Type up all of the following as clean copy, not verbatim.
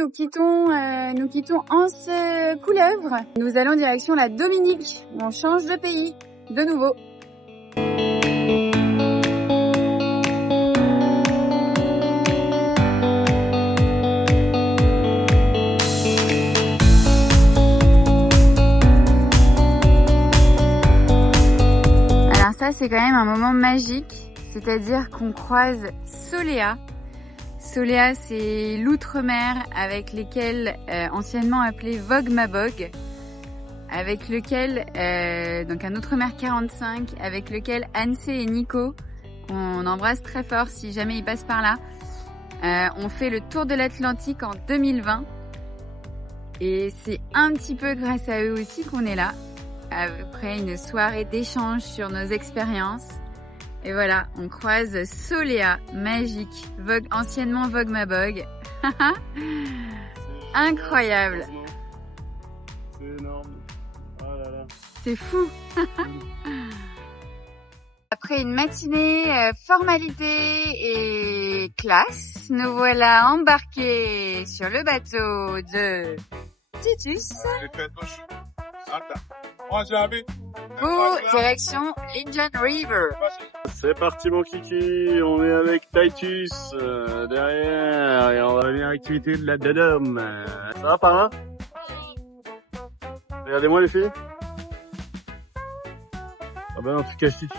nous quittons Anse-Couleuvre. Nous allons direction la Dominique. On change de pays de nouveau. Alors ça, c'est quand même un moment magique. C'est-à-dire qu'on croise Soléa. Soléa, c'est l'outre-mer avec lesquels, anciennement appelé Vogue-Mabog, avec lequel, donc un outre-mer 45, avec lequel Ansé et Nico, on embrasse très fort si jamais ils passent par là. On fait le tour de l'Atlantique en 2020 et c'est un petit peu grâce à eux aussi qu'on est là, après une soirée d'échange sur nos expériences. Et voilà, on croise Soléa, magique, Vogue, anciennement Vogue-Mabog. Incroyable. C'est énorme. Oh là là. C'est fou. Après une matinée formalité et classe, nous voilà embarqués sur le bateau de Titus pour direction Linjon River. C'est parti mon kiki, on est avec Titus derrière et on va venir à l'activité de la Dodome. Ça va par là? Regardez-moi les filles. Ah ben en tout cas Titus.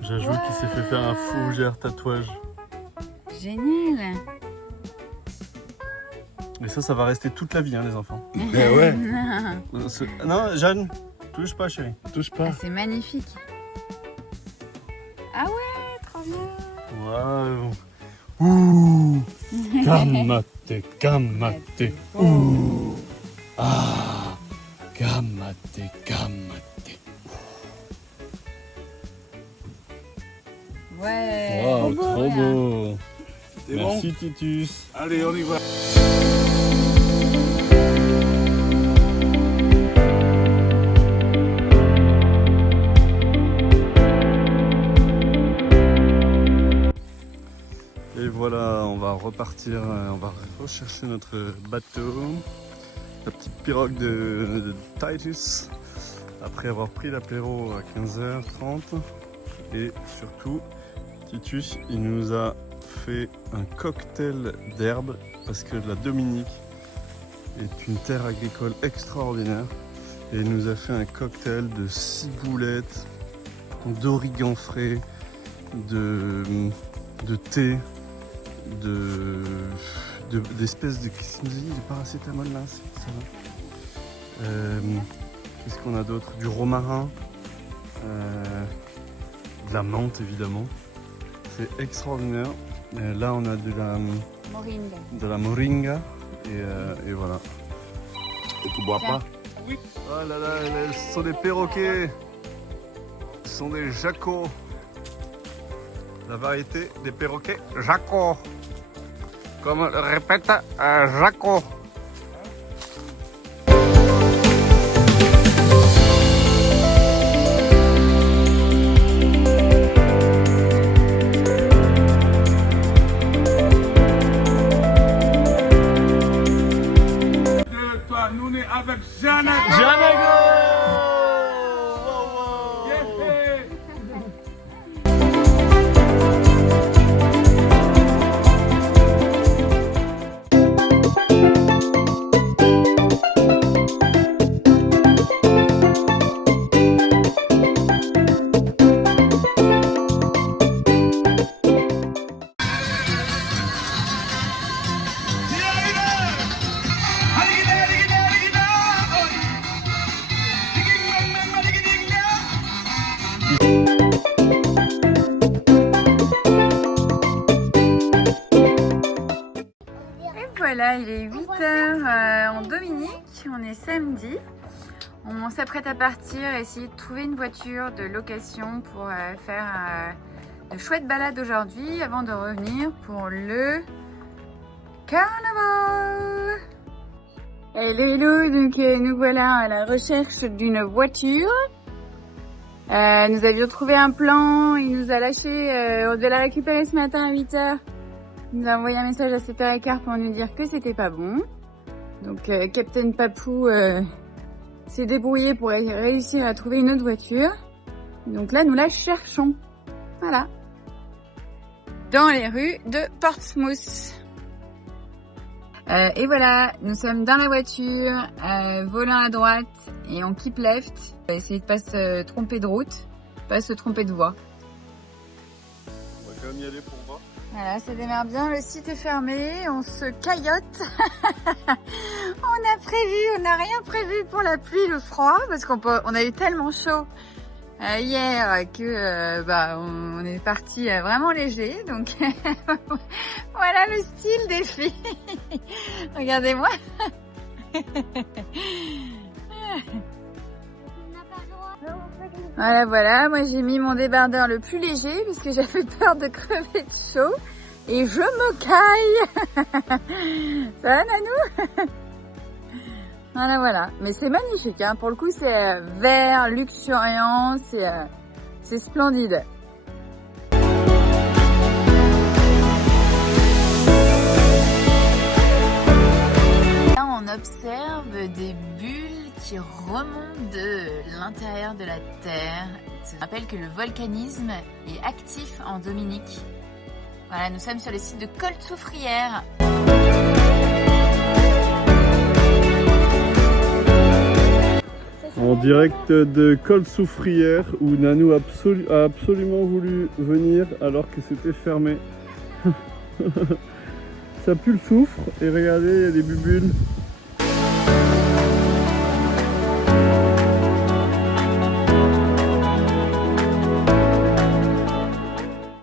J'ajoute qu'il s'est fait faire un fougère tatouage. Génial. Et ça va rester toute la vie, hein, les enfants. Ben ouais. Non, Jeanne, touche pas, chérie. Touche pas. Ah, c'est magnifique. Ah ouais, trop bien. Waouh. Ouh. Gamate, gamate. Ouh. Ah. Gamate, gamate. Ouais. Waouh, trop bien. beau. C'est Merci Titus. Allez, on y va. Et voilà, on va repartir, on va rechercher notre bateau, la petite pirogue de Titus, après avoir pris l'apéro à 15h30. Et surtout, Titus, il nous a fait un cocktail d'herbes parce que la Dominique est une terre agricole extraordinaire. Et il nous a fait un cocktail de ciboulettes, d'origan frais, de thé, d'espèces de qu'est-ce qu'il nous a dit, du paracétamol là, c'est ça va. Qu'est-ce qu'on a d'autre? Du romarin, de la menthe évidemment. C'est extraordinaire. Et là on a de la moringa et voilà. Et tu bois pas? Oui. Oh là là, ce sont des perroquets. Ce sont des jacos. La variété des perroquets jacos. Comme le répète Jaco. avec Janago. Janago! Voilà, il est 8h en Dominique, on est samedi. On s'apprête à partir, essayer de trouver une voiture de location pour faire de chouettes balades aujourd'hui avant de revenir pour le carnaval. Hello, donc nous voilà à la recherche d'une voiture. Nous avions trouvé un plan, il nous a lâché, on devait la récupérer ce matin à 8h. Il nous a envoyé un message à 7h15 pour nous dire que c'était pas bon. Donc Captain Papou s'est débrouillé pour réussir à trouver une autre voiture. Donc là, nous la cherchons. Voilà. Dans les rues de Portsmouth. Et voilà, nous sommes dans la voiture, volant à droite et en keep left. On va essayer de pas se tromper de route, pas se tromper de voie. On va quand même y aller pour voir. Voilà, ça démarre bien, le site est fermé, on se caillote. On n'a rien prévu pour la pluie, le froid, parce qu'on a eu tellement chaud hier que on est parti vraiment léger. Donc voilà le style des filles. Regardez-moi. Voilà, moi j'ai mis mon débardeur le plus léger parce que j'avais peur de crever de chaud et je me caille. Ça va Nanou? Voilà, mais c'est magnifique, hein. Pour le coup c'est vert, luxuriant, c'est splendide. Là on observe des bulles qui remontent de l'intérieur de la Terre. Je rappelle que le volcanisme est actif en Dominique. Voilà, nous sommes sur le site de Colt-Soufrière. En direct de Colt-Soufrière où Nanou a absolument voulu venir alors que c'était fermé. Ça pue le soufre et regardez, il y a des bulles.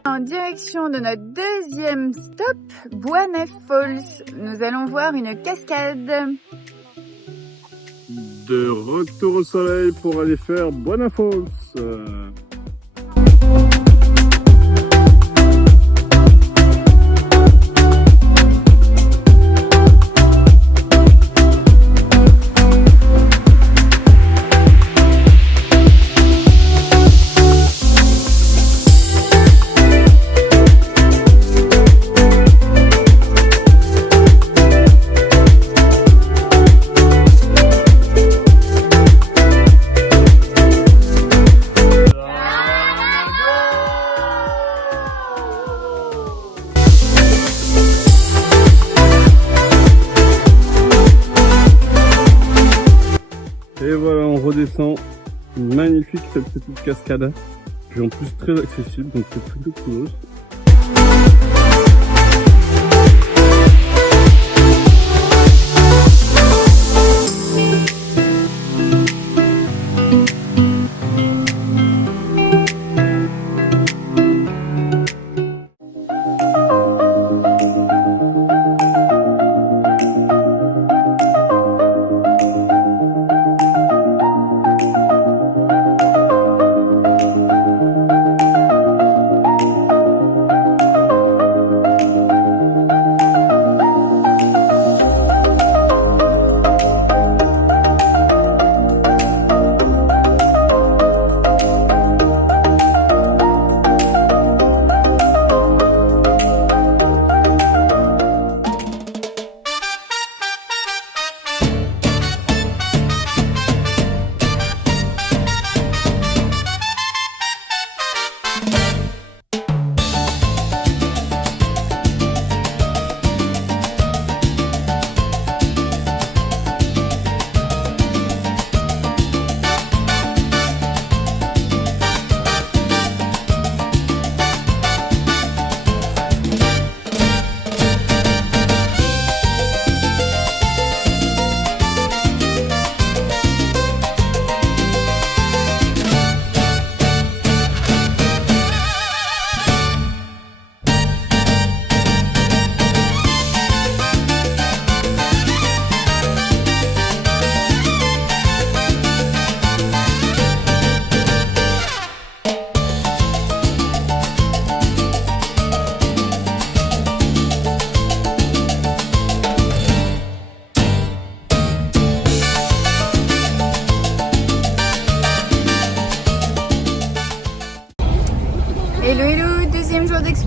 En direction de notre deuxième stop, Boisnef Falls. Nous allons voir une cascade. De retour au soleil pour aller faire Boisnef Falls. Et voilà, on redescend. Magnifique cette petite cascade. Puis en plus très accessible, donc c'est plutôt cool.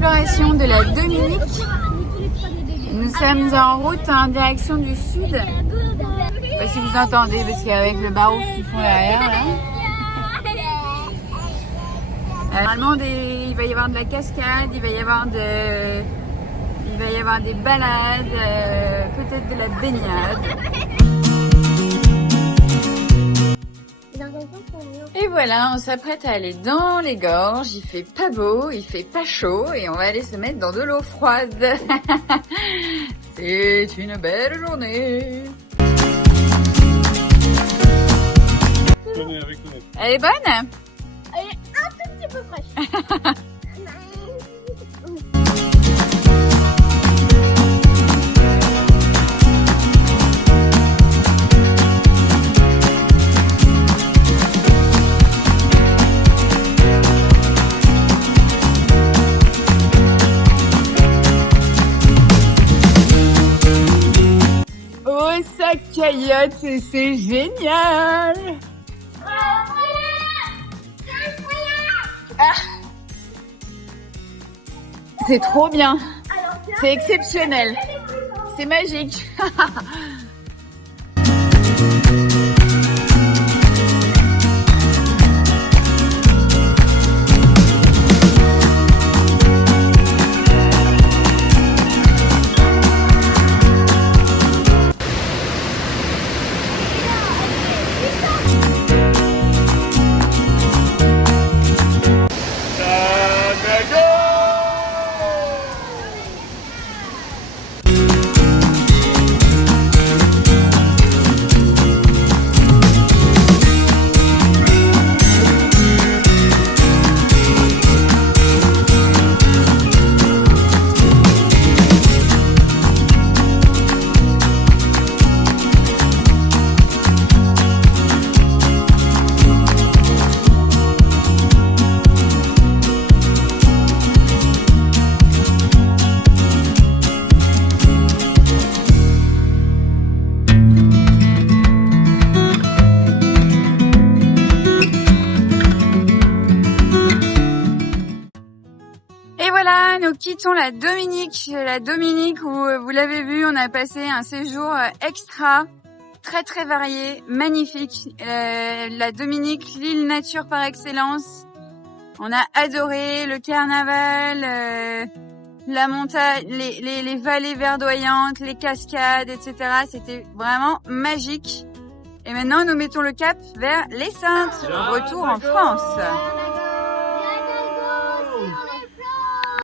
exploration de la Dominique. Nous sommes en route en direction du sud. Je sais pas si vous entendez parce qu'avec le barouf qu'ils font derrière là. Normalement il va y avoir de la cascade, il va y avoir des balades, peut-être de la baignade. Et voilà, on s'apprête à aller dans les gorges, il fait pas beau, il fait pas chaud et on va aller se mettre dans de l'eau froide. C'est une belle journée. Elle est bonne? Elle est un tout petit peu fraîche. Oh, ça caillotte, c'est génial! Ah. C'est trop bien, c'est exceptionnel, c'est magique. Et voilà, nous quittons la Dominique. La Dominique où, vous l'avez vu, on a passé un séjour extra, très varié, magnifique. La Dominique, l'île nature par excellence. On a adoré le carnaval, la montagne, les vallées verdoyantes, les cascades, etc. C'était vraiment magique. Et maintenant, nous mettons le cap vers les Saintes, retour en France.